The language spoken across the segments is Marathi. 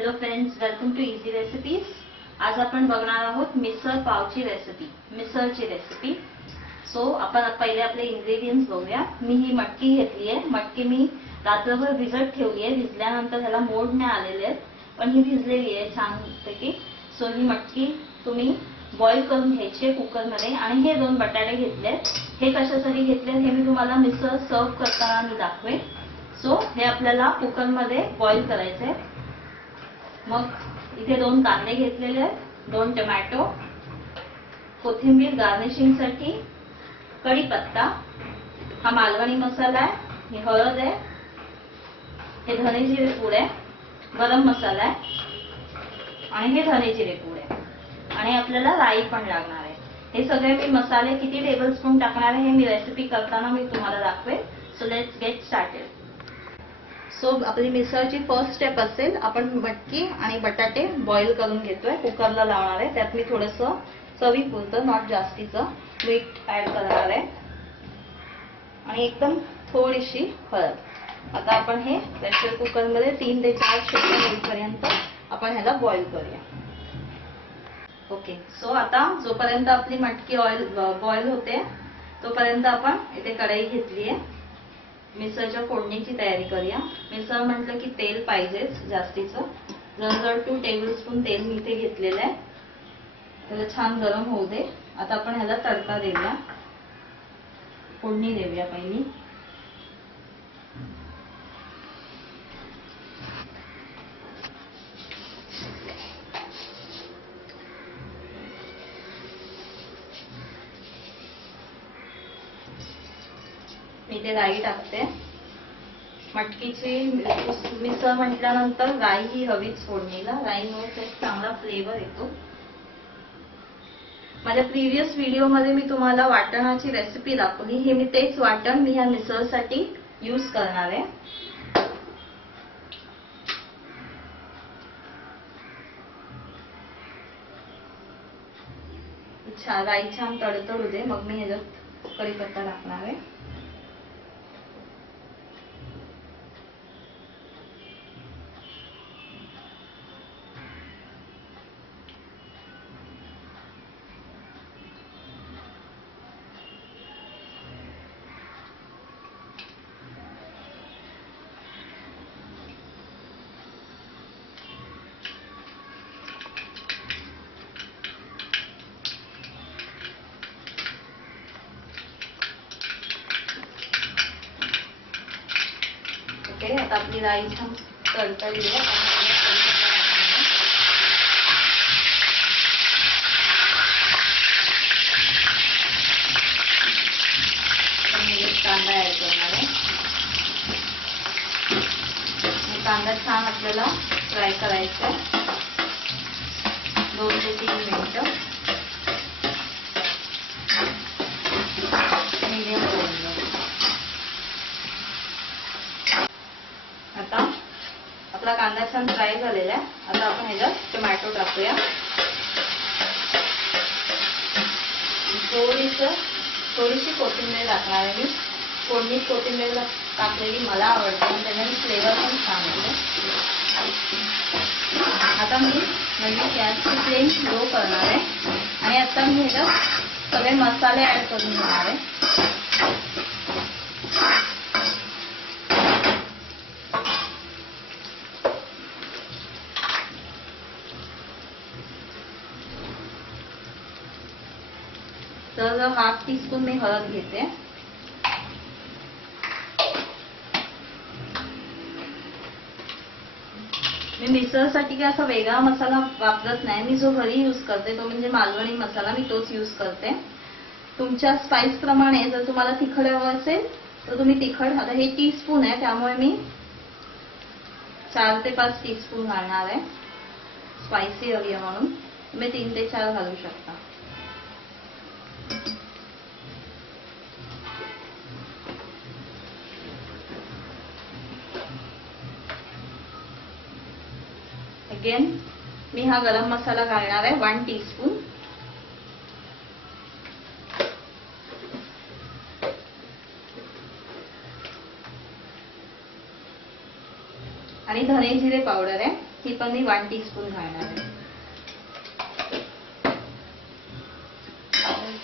Hello friends, welcome to easy recipes. आज आपण बघणार आहोत मिसळ पावची रेसिपी, मिसळची रेसिपी। सो आपण पहिले आपले इन्ग्रेडियंट्स बघूया। मी ही मटकी घेतली आहे। मटकी मी रात्रभर भिजत ठेवली आहे। भिजल्यानंतर ह्याला मोड नाही आलेले आहेत, पण ही भिजलेली आहे छानपैकी। सो ही मटकी तुम्ही बॉईल करून घ्यायची आहे कुकरमध्ये। आणि हे 2 बटाटे घेतले। हे कशासाठी घेतले हे मी तुम्हाला मिसळ सर्व करताना मी दाखवेन। सो हे आपल्याला कुकरमध्ये बॉईल करायचे आहे। मग इथे 2 कांदे घेतलेले आहेत, 2 टोमॅटो, कोथिंबीर गार्निशिंग साठी, कढीपत्ता, हा मालवणी मसाला आहे, ही हळद आहे, हे धने जिरे पूड आहे, गरम मसाला आहे आणि हे धने जिरे पूड आहे। आणि आपल्याला राई पण लागणार आहे। हे सगळे मी मसाले किती टेबलस्पून टाकणार आहे हे मी रेसिपी करताना मी तुम्हाला दाखवेन। So let's get started. So आपली मिसळची फर्स्ट स्टेप असेल, आपण मटकी आणि बटाटे बॉईल करून घेतोय, कुकरला लावणार आहे। त्यात मी थोडंसं चवीपुरतं, नॉट जास्तीचं, मीठ ऍड करणार आहे आणि एकदम थोडीशी हळद। आता आपण हे प्रेशर कुकरमध्ये 3 ते 4 शिट्ट्या होईपर्यंत आपण ह्याला बॉईल करूया। ओके, सो आता जोपर्यंत आपली मटकी बॉईल होते तोपर्यंत आपण इथे कढई घेतली आहे। मिसळच्या फोडणीची तयारी करूया। मिसळ म्हटलं की तेल पाहिजेच जास्तीचं। जवळजवळ 2 टेबलस्पून तेल मी इथे घेतलेलं आहे। त्याला छान गरम होऊ दे। आता आपण ह्याला तडका देऊया, फोडणी देऊया पहिली। मी इथे राई टाकते। मटकीची मिसळ म्हटल्यानंतर राई ही हवीच फोडणीला। राईमुळे एक चांगला फ्लेवर येतो। माझ्या प्रीवियस व्हिडिओमध्ये मी तुम्हाला वाटणाची रेसिपी दाखवली। हे मी तेच वाटण मी ह्या मिसळसाठी यूज करणार आहे। राई छान तडतडू दे, मग मी ह्याच्यात कढीपत्ता टाकणार आहे। ओके, आता आपली राई छान तडतडली आहे। कांदा ऍड करणार आहे। कांदा छान आपल्याला फ्राय करायचा आहे 2 ते 3 मिनिटं मीडियम फ्लेमवर। आता आपला कांदा छान फ्राय झालेला आहे। आता आपण ह्याच्यात टोमॅटो टाकूया। थोडीशी कोथिंबीर टाकणार आहे मी। फोडणीत कोथिंबीर टाकलेली मला आवडते आणि त्याच्याने फ्लेवर पण छान येतो। आता मी गॅसची फ्लेम लो करणार आहे आणि आता मी ह्याच्यात सगळे मसाले ऍड करून घेणार आहे। तर 1/2 टीस्पून मी हळद घेते। मी मिसळसाठी काय असा वेगळा मसाला वापरत नाही। मी जो घरी यूज करते तो म्हणजे मालवणी मसाला, मी तोच यूज करते। तुमच्या स्पाइस प्रमाणे जर तुम्हाला तिखट हवं असेल तर तुम्ही तिखट, आता हे टीस्पून आहे त्यामुळे मी 4 ते 5 टीस्पून घालणार आहे। स्पायसी हवी आहे म्हणून तुम्ही 3 ते 4 घालू शकता। अगेन मी हा गरम मसाला घालणार आहे 1 टीस्पून। आणि धने जिरे पावडर आहे ही पण मी 1 टीस्पून घालणार आहे.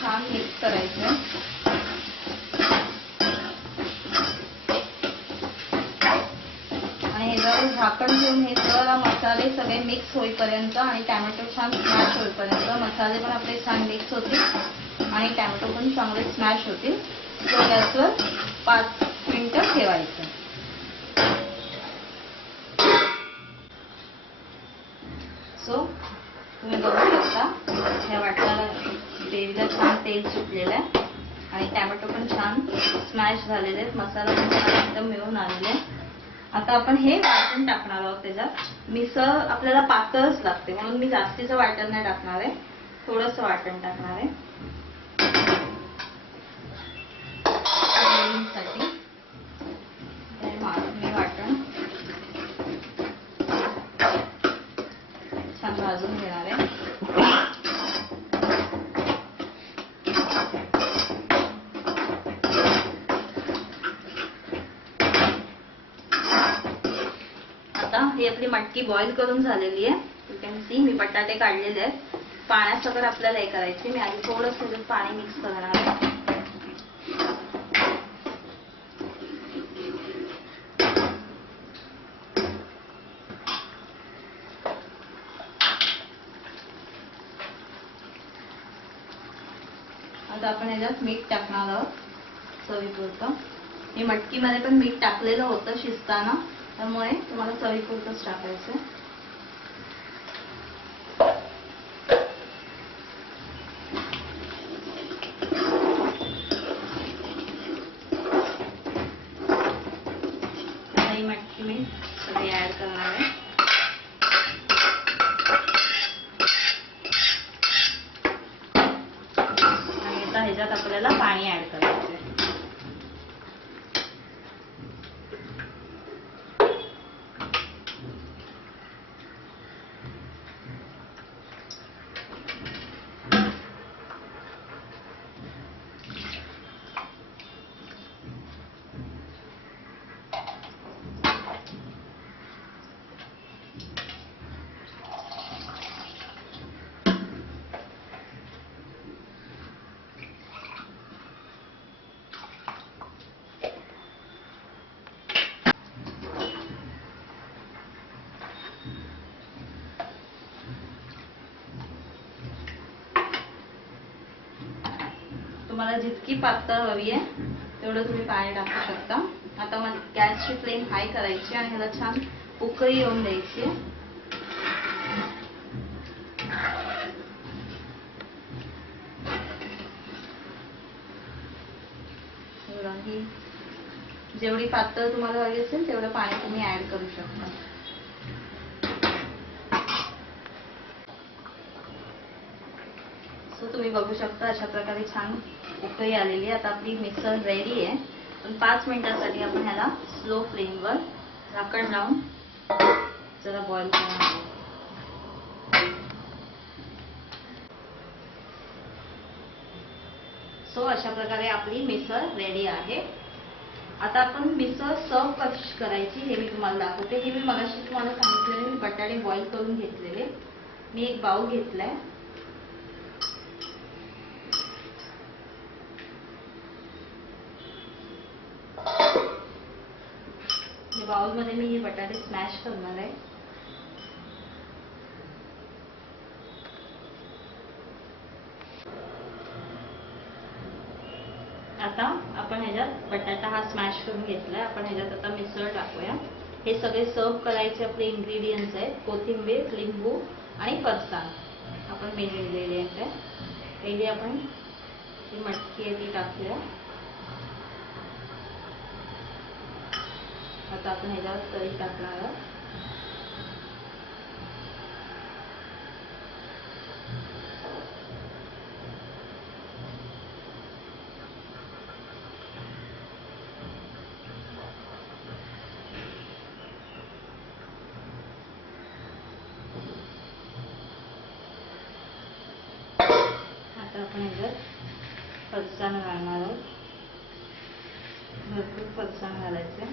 छान मिक्स करायचं. आणि ह्याच्यावर झाकण ठेवून हे सगळं मसाले सगळे मिक्स होईपर्यंत आणि टॅमॅटो छान स्मॅश होईपर्यंत, मसाले पण आपले छान मिक्स होतील आणि टॅमॅटो पण चांगले स्मॅश होतील. तो गॅसवर 5 मिनिटं ठेवायचं. सो तुम्ही बघू शकता ह्या वाटणाला ग्रेव्हीला छान तेल सुटलेलं आहे आणि टॅमॅटो पण छान स्मॅश झालेले आहेत, मसाला पण छान एकदम मिळून आलेला आहे. आता आपण हे वाटण टाकणार आहोत. त्याच्यात मिसळ आपल्याला पातळच लागते म्हणून मी जास्तीचं वाटण नाही टाकणार आहे, थोडंसं वाटण टाकणार आहे साठी. मी वाटण छान भाजून घेणार आहे. आता ही आपली मटकी बॉईल करून झालेली आहे. यू कॅन सी मी बटाटे काढलेले आहेत. पाण्यासकट आपल्याला हे करायचे. मी आधी थोडंसं पाणी मिक्स करणार आहे. आता आपण ह्याच्यात मीठ टाकणार आहोत चवीपुरतं. मी मटकीमध्ये पण मीठ टाकलेलं होतं शिजताना, त्यामुळे तुम्हाला चवीपुरतंच टाकायचं. ही मटकी मी सगळी ऍड करणार आहे. आणि आता ह्याच्यात आपल्याला पाणी ऍड करायचं आहे. तुम्हाला जितकी पातळ हवी आहे तेवढं तुम्ही पाणी टाकू शकता. आता मग गॅसची फ्लेम हाय करायची आणि ह्याला छान उकळी येऊन द्यायची. ही जेवढी पातळ तुम्हाला हवी असेल तेवढं पाणी तुम्ही ऍड करू शकता. सो तुम्ही बघू शकता अशा प्रकारे छान उकळी आलेली आहे. आता आपली मिसळ रेडी आहे. पण 5 मिनिटांसाठी आपण ह्याला स्लो फ्लेमवर झाकण लावून जरा बॉईल करणार आहोत. सो अशा प्रकारे आपली मिसळ रेडी आहे. आता आपण मिसळ सर्व कशी करायची हे मी तुम्हाला दाखवते. हे मी मगाशी तुम्हाला सांगितलेले, मी बटाटे बॉईल करून घेतलेले. मी एक बाउल घेतलाय. बाउल मध्ये मी हे बटाटे स्मॅश करणार आहे. आता आपण ह्याच्यात बटाटा हा स्मॅश करून घेतलाय. आपण ह्याच्यात आता मिसळ टाकूया. हे सगळे सर्व करायचे आपले इंग्रेडियंट्स आहेत. कोथिंबीर, लिंबू आणि फरसाण आपण मिळवलेले आहेत. पहिली आपण ही मटकी आहे ती टाकूया. आता आपण ह्याच्यावर तरी टाकणार आहोत. आता आपण ह्याच्यात फरसाण घालणार आहोत. भरपूर फरसाण घालायचे.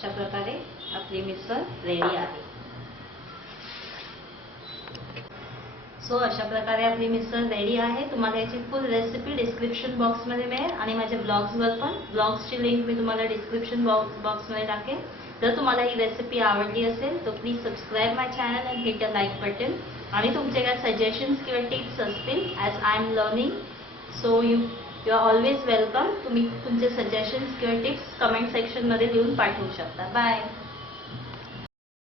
अशा प्रकारे आपली मिसळ रेडी आहे. सो अशा प्रकारे आपली मिसळ रेडी आहे. तुम्हाला याची फुल रेसिपी डिस्क्रिप्शन बॉक्समध्ये मिळेल आणि माझ्या ब्लॉग्सवर पण, ब्लॉग्सची लिंक मी तुम्हाला डिस्क्रिप्शन बॉक्समध्ये टाकेल. जर तुम्हाला ही रेसिपी आवडली असेल तर please subscribe my channel and hit the like button. आणि तुमचे काय सजेशन्स किंवा टिप्स असतील as I am learning, so you are always welcome. तुम्ही तुमचे सजेशन्स किंवा टिप्स कमेंट सेक्शनमध्ये लिहून पाठवू शकता. बाय.